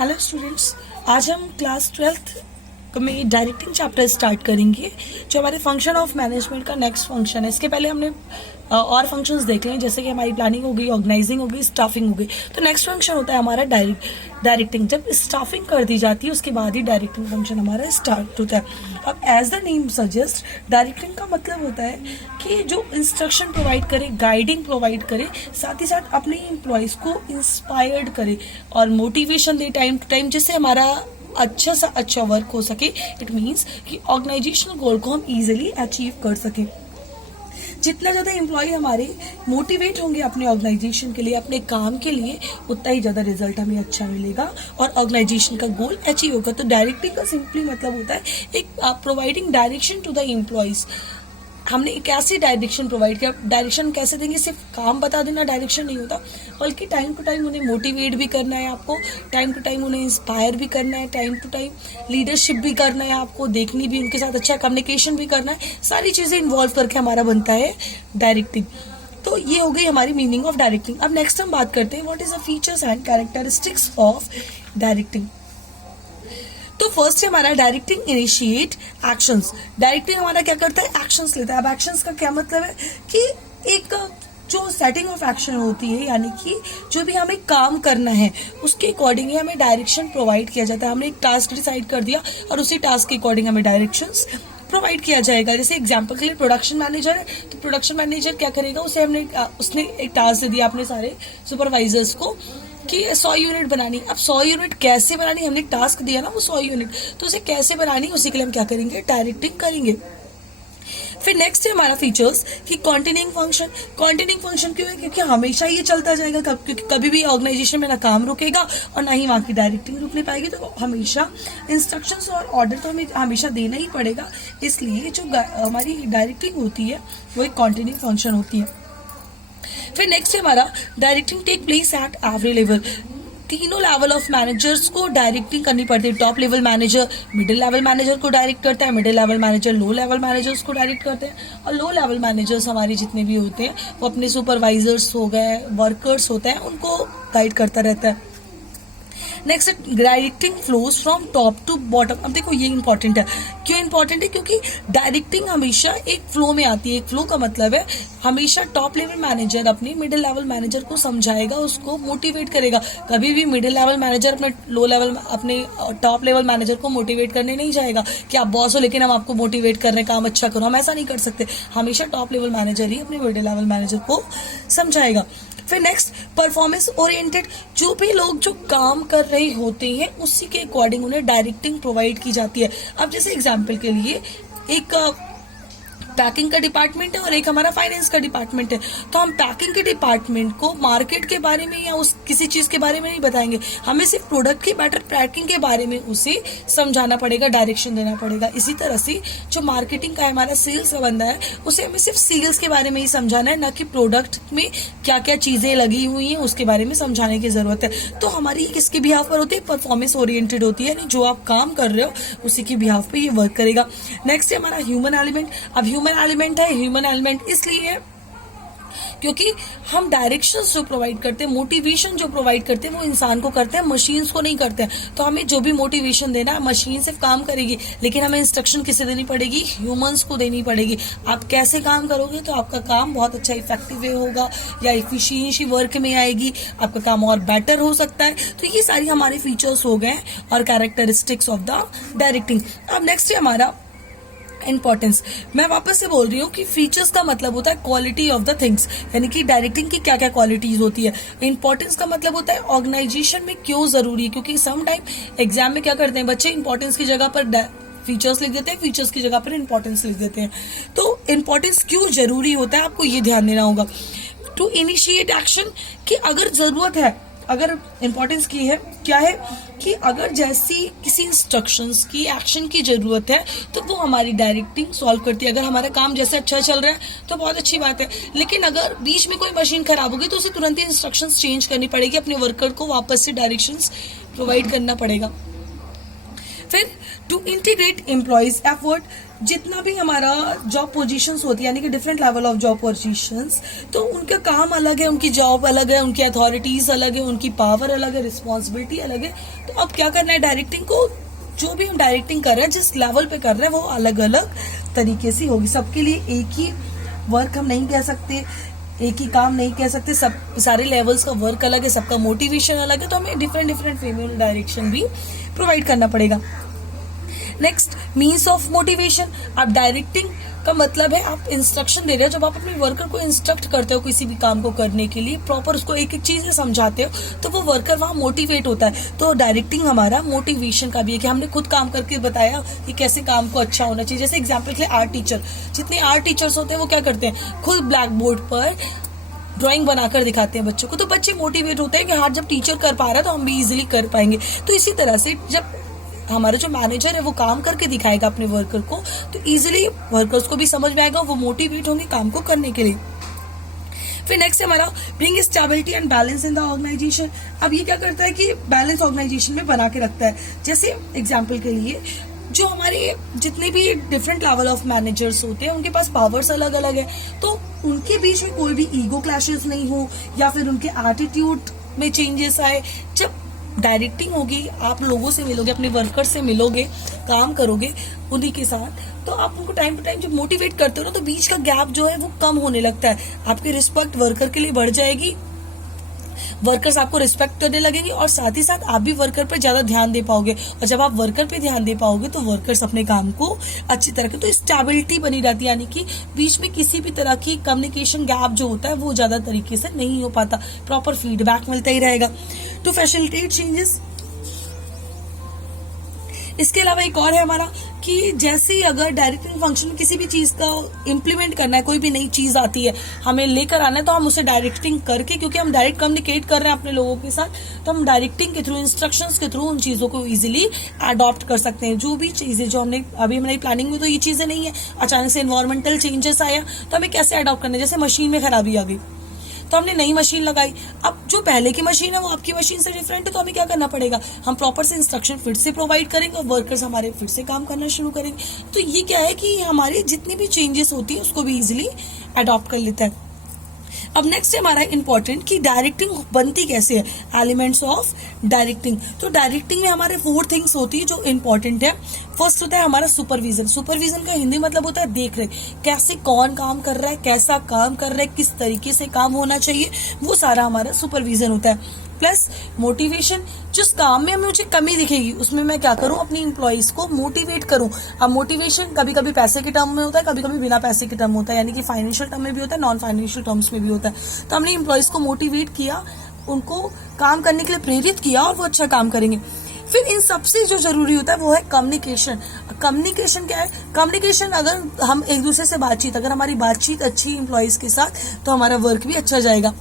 Hello students, आज हम class 12th में डायरेक्टिंग चैप्टर स्टार्ट करेंगे जो हमारे फंक्शन ऑफ मैनेजमेंट का नेक्स्ट फंक्शन है। इसके पहले हमने और फंक्शंस देख लें, जैसे कि हमारी प्लानिंग हो गई, ऑर्गेनाइजिंग हो गई, स्टाफिंग हो गई। तो नेक्स्ट फंक्शन होता है हमारा डायरेक्टिंग। जब स्टाफिंग कर दी जाती है उसके बाद ही डायरेक्टिंग फंक्शन हमारा स्टार्ट होता है। अब as the name suggest, directing का मतलब होता है कि जो इंस्ट्रक्शन प्रोवाइड करे, गाइडिंग प्रोवाइड करे, साथ ही साथ अपने एम्प्लॉयज़ को इंस्पायर्ड करे और मोटिवेशन दे टाइम टू टाइम, जिससे हमारा अच्छा सा अच्छा वर्क हो सके। इट मीन्स कि ऑर्गेनाइजेशनल गोल को हम इजीली अचीव कर सकें। जितना ज़्यादा एम्प्लॉय हमारे मोटिवेट होंगे अपने ऑर्गेनाइजेशन के लिए, अपने काम के लिए, उतना ही ज़्यादा रिजल्ट हमें अच्छा मिलेगा और ऑर्गेनाइजेशन का गोल अचीव होगा। तो डायरेक्टिंग का सिंपली मतलब होता है एक providing direction to the employees. हमने एक ऐसी डायरेक्शन प्रोवाइड किया। डायरेक्शन कैसे देंगे? सिर्फ काम बता देना डायरेक्शन नहीं होता, बल्कि टाइम टू टाइम उन्हें मोटिवेट भी करना है आपको, टाइम टू टाइम उन्हें इंस्पायर भी करना है, टाइम टू टाइम लीडरशिप भी करना है आपको, देखनी भी, उनके साथ अच्छा कम्युनिकेशन भी करना है। सारी चीज़ें इन्वॉल्व करके हमारा बनता है डायरेक्टिंग। तो ये हो गई हमारी मीनिंग ऑफ डायरेक्टिंग। अब नेक्स्ट हम बात करते हैं what is the features and characteristics of directing. तो फर्स्ट है हमारा डायरेक्टिंग इनिशिएट एक्शंस। डायरेक्टिंग हमारा क्या करता है? एक्शंस लेता है। अब एक्शंस का क्या मतलब है कि एक जो सेटिंग ऑफ एक्शन होती है, यानी कि जो भी हमें काम करना है उसके अकॉर्डिंग ही हमें डायरेक्शन प्रोवाइड किया जाता है। हमने एक टास्क डिसाइड कर दिया और उसी टास्क के अकॉर्डिंग हमें डायरेक्शंस प्रोवाइड किया जाएगा। जैसे एग्जांपल के लिए प्रोडक्शन मैनेजर है, तो प्रोडक्शन मैनेजर क्या करेगा? उसने एक टास्क दे दिया अपने सारे सुपरवाइजर्स को कि 100 यूनिट बनानी। अब 100 यूनिट कैसे बनानी? हमने टास्क दिया ना वो 100 यूनिट, तो उसे कैसे बनानी, उसी के लिए हम क्या करेंगे? डायरेक्टिंग करेंगे। फिर नेक्स्ट है हमारा फीचर्स कि कंटिन्यूइंग फंक्शन। कंटिन्यूइंग फंक्शन क्यों है? क्योंकि हमेशा ये चलता जाएगा, क्योंकि कभी भी ऑर्गेनाइजेशन में ना काम रुकेगा और ना ही वहाँ की डायरेक्टिंग रुकने पाएगी। तो हमेशा इंस्ट्रक्शंस और ऑर्डर तो हमें हमेशा देना ही पड़ेगा। इसलिए जो हमारी डायरेक्टिंग होती है वो एक कंटिन्यूइंग फंक्शन होती है। फिर नेक्स्ट है हमारा directing take place at every level. तीनों लेवल ऑफ मैनेजर्स को डायरेक्टिंग करनी पड़ती है। Top level manager middle level manager को डायरेक्ट करता है, middle level manager low level managers को डायरेक्ट करते हैं, और लो लेवल मैनेजर्स हमारे जितने भी होते हैं वो अपने सुपरवाइजर्स हो गए, वर्कर्स होते हैं, उनको गाइड करता रहता है। Next, directing flows from top to bottom. अब देखो ये इंपॉर्टेंट है। क्यों इंपॉर्टेंट है? क्योंकि डायरेक्टिंग हमेशा एक फ्लो में आती है। एक फ्लो का मतलब है हमेशा टॉप लेवल मैनेजर अपनी मिडिल लेवल मैनेजर को समझाएगा, उसको मोटिवेट करेगा। कभी भी मिडिल लेवल मैनेजर अपने टॉप लेवल मैनेजर को मोटिवेट करने नहीं जाएगा कि आप बॉस हो लेकिन हम आपको मोटिवेट कर रहे हैं, काम अच्छा करो। हम ऐसा नहीं कर सकते। हमेशा टॉप लेवल मैनेजर ही अपने मिडिल लेवल मैनेजर को समझाएगा। फिर नेक्स्ट, परफॉर्मेंस ओरिएंटेड। जो भी लोग जो काम कर रहे होते हैं उसी के अकॉर्डिंग उन्हें डायरेक्टिंग प्रोवाइड की जाती है। अब जैसे एग्जांपल के लिए एक पैकिंग का डिपार्टमेंट है और एक हमारा फाइनेंस का डिपार्टमेंट है, तो हम पैकिंग के डिपार्टमेंट को मार्केट के बारे में या उस किसी चीज के बारे में नहीं बताएंगे। हमें सिर्फ प्रोडक्ट की बेटर पैकिंग के बारे में उसे समझाना पड़ेगा, डायरेक्शन देना पड़ेगा। इसी तरह से जो मार्केटिंग का हमारा सेल्स का बंदा है उसे हमें सिर्फ सेल्स के बारे में ही समझाना है, ना कि प्रोडक्ट में क्या क्या चीजें लगी हुई हैं उसके बारे में समझाने की जरूरत है। तो हमारी किसके बिहाफ पर होती है? परफॉर्मेंस ओरिएंटेड होती है, यानी जो आप काम कर रहे हो उसी के बिहाफ पर ये वर्क करेगा। नेक्स्ट है हमारा ह्यूमन एलिमेंट। अब ह्यूमन एलिमेंट है, ह्यूमन एलिमेंट इसलिए है क्योंकि हम डायरेक्शंस जो प्रोवाइड करते हैं, मोटिवेशन जो प्रोवाइड करते हैं वो इंसान को करते हैं, मशीन्स को नहीं करते हैं। तो हमें जो भी मोटिवेशन देना है, मशीन सिर्फ काम करेगी, लेकिन हमें इंस्ट्रक्शन किसे देनी पड़ेगी? ह्यूमंस को देनी पड़ेगी। आप कैसे काम करोगे तो आपका काम बहुत अच्छा इफेक्टिव वे होगा या इफिशियंसी वर्क में आएगी, आपका काम और बेटर हो सकता है। तो ये सारी हमारे फीचर्स हो गए और कैरेक्टरिस्टिक्स ऑफ द डायरेक्टिंग। अब नेक्स्ट है हमारा इंपॉर्टेंस। मैं वापस से बोल रही हूँ कि फीचर्स का मतलब होता है क्वालिटी ऑफ द थिंग्स, यानी कि डायरेक्टिंग की क्या क्या क्वालिटीज होती है। इंपॉर्टेंस का मतलब होता है ऑर्गेनाइजेशन में क्यों जरूरी है, क्योंकि सम टाइम एग्जाम में क्या करते हैं बच्चे, इंपॉर्टेंस की जगह पर फीचर्स लिख देते हैं, फीचर्स की जगह पर इंपॉर्टेंस लिख देते हैं। तो इंपॉर्टेंस क्यों जरूरी होता है आपको ये ध्यान देना होगा। टू इनिशिएट एक्शन, कि अगर जरूरत है, अगर इंपॉर्टेंस की है क्या है कि अगर जैसी किसी इंस्ट्रक्शंस की एक्शन की जरूरत है तो वो हमारी डायरेक्टिंग सॉल्व करती है। अगर हमारा काम जैसे अच्छा चल रहा है तो बहुत अच्छी बात है, लेकिन अगर बीच में कोई मशीन खराब होगी तो उसे तुरंत ही इंस्ट्रक्शंस चेंज करनी पड़ेगी, अपने वर्कर को वापस से डायरेक्शंस प्रोवाइड करना पड़ेगा। फिर टू इंटीग्रेट एम्प्लॉयज एफर्ट, जितना भी हमारा जॉब पोजीशंस होती है यानी कि different level of job positions, तो उनका काम अलग है, उनकी जॉब अलग है, उनकी अथॉरिटीज अलग है, उनकी पावर अलग है, रिस्पॉन्सिबिलिटी अलग है। तो अब क्या करना है, डायरेक्टिंग को, जो भी हम डायरेक्टिंग कर रहे हैं, जिस लेवल पे कर रहे हैं, वो अलग अलग तरीके से होगी। सबके लिए एक ही वर्क हम नहीं कह सकते, एक ही काम नहीं कह सकते, सब सारे लेवल्स का वर्क अलग है, सबका मोटिवेशन अलग है, तो हमें डिफरेंट डिफरेंट फीमेल डायरेक्शन भी प्रोवाइड करना पड़ेगा। Next, means of motivation. अब डायरेक्टिंग का मतलब है आप इंस्ट्रक्शन दे रहे हो। जब आप अपने वर्कर को इंस्ट्रक्ट करते हो किसी भी काम को करने के लिए, प्रॉपर उसको एक एक चीजें समझाते हो, तो वो वर्कर वहां मोटिवेट होता है। तो डायरेक्टिंग हमारा मोटिवेशन का भी है कि हमने खुद काम करके बताया कि कैसे काम को अच्छा होना चाहिए। जैसे एग्जाम्पल के लिए आर्ट टीचर, जितने आर्ट टीचर्स होते हैं वो क्या करते हैं, खुद ब्लैक बोर्ड पर ड्राइंग बनाकर दिखाते हैं बच्चों को, तो बच्चे मोटिवेट होते हैं कि हाँ जब टीचर कर पा रहा है तो हम भी इजीली कर पाएंगे। तो इसी तरह से जब हमारा जो मैनेजर है वो काम करके दिखाएगा अपने वर्कर को, तो इजीली वर्कर्स को भी समझ में आएगा, वो मोटिवेट होंगे काम को करने के लिए। फिर नेक्स्ट हमारा bring stability and balance in the organisation. अब ये क्या करता है कि बैलेंस ऑर्गेनाइजेशन में बना के रखता है। जैसे एग्जाम्पल के लिए जो हमारे जितने भी डिफरेंट लेवल ऑफ मैनेजर्स होते हैं उनके पास पावर्स अलग अलग है, तो उनके बीच में कोई भी ईगो क्लैशेस नहीं हो या फिर उनके एटीट्यूड में चेंजेस आए। जब डायरेक्टिंग होगी, आप लोगों से मिलोगे, अपने वर्कर से मिलोगे, काम करोगे उन्हीं के साथ, तो आप उनको टाइम टू टाइम जब मोटिवेट करते हो ना, तो बीच का गैप जो है वो कम होने लगता है। आपकी रिस्पेक्ट वर्कर के लिए बढ़ जाएगी, वर्कर्स आपको रिस्पेक्ट करने लगेंगे, और साथ ही साथ आप भी वर्कर पर ज्यादा ध्यान दे पाओगे। और जब आप वर्कर पे ध्यान दे पाओगे तो वर्कर्स अपने काम को अच्छी तरह के, तो स्टेबिलिटी बनी रहती है, यानी कि बीच में किसी भी तरह की कम्युनिकेशन गैप जो होता है वो ज्यादा तरीके से नहीं हो पाता, प्रॉपर फीडबैक मिलता ही रहेगा। टू फैसिलिटेट चेंजेस, इसके अलावा एक और है हमारा कि जैसे ही अगर डायरेक्टिंग फंक्शन किसी भी चीज का इम्प्लीमेंट करना है, कोई भी नई चीज आती है हमें लेकर आना है, तो हम उसे डायरेक्टिंग करके, क्योंकि हम डायरेक्ट कम्युनिकेट कर रहे हैं अपने लोगों के साथ, तो हम डायरेक्टिंग के थ्रू, इंस्ट्रक्शंस के थ्रू उन चीजों को इजीली अडॉप्ट कर सकते हैं। जो भी चीजें जो हमने अभी हमारी प्लानिंग में तो ये चीजें नहीं है, अचानक से एनवायरमेंटल चेंजेस आया तो हमें कैसे अडॉप्ट करना है। जैसे मशीन में खराबी आ गई तो हमने नई मशीन लगाई, अब जो पहले की मशीन है वो आपकी मशीन से डिफरेंट है, तो हमें क्या करना पड़ेगा, हम प्रॉपर से इंस्ट्रक्शन फिर से प्रोवाइड करेंगे और वर्कर्स हमारे फिर से काम करना शुरू करेंगे। तो ये क्या है कि हमारी जितनी भी चेंजेस होती है उसको भी इजीली अडॉप्ट कर लेता है। अब नेक्स्ट है हमारा इंपॉर्टेंट कि डायरेक्टिंग बनती कैसे है, एलिमेंट्स ऑफ डायरेक्टिंग। तो डायरेक्टिंग में हमारे 4 थिंग्स होती है जो इंपॉर्टेंट है। फर्स्ट होता है हमारा सुपरविजन। सुपरविजन का हिंदी मतलब होता है देख रेख, कैसे कौन काम कर रहा है, कैसा काम कर रहा है, किस तरीके से काम होना चाहिए, वो सारा हमारा सुपरविजन होता है। प्लस मोटिवेशन, जिस काम में मुझे कमी दिखेगी उसमें मैं क्या करूं, अपनी इंप्लॉइज को मोटिवेट करूं। अब मोटिवेशन कभी कभी पैसे के टर्म में होता है, कभी कभी बिना पैसे के टर्म होता है, यानी कि फाइनेंशियल टर्म में भी होता है, नॉन फाइनेंशियल टर्म्स में भी होता है। तो हमने इंप्लॉइज को मोटिवेट किया, उनको काम करने के लिए प्रेरित किया और वो अच्छा काम करेंगे। फिर इन सबसे जो जरूरी होता है वो है कम्युनिकेशन। कम्युनिकेशन क्या है, कम्युनिकेशन अगर हम एक दूसरे से बातचीत, अगर हमारी बातचीत अच्छी इंप्लॉइज के साथ, तो हमारा वर्क भी अच्छा जाएगा।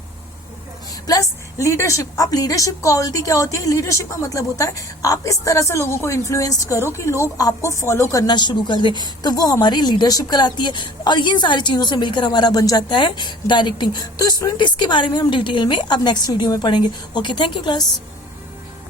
Plus leadership. अब लीडरशिप क्वालिटी क्या होती है, लीडरशिप का मतलब होता है आप इस तरह से लोगों को इन्फ्लुएंस करो कि लोग आपको फॉलो करना शुरू कर दें, तो वो हमारी लीडरशिप कहलाती है। और इन सारी चीजों से मिलकर हमारा बन जाता है डायरेक्टिंग। तो स्टूडेंट इसके बारे में हम डिटेल में अब नेक्स्ट वीडियो में पढ़ेंगे। Okay, thank you class.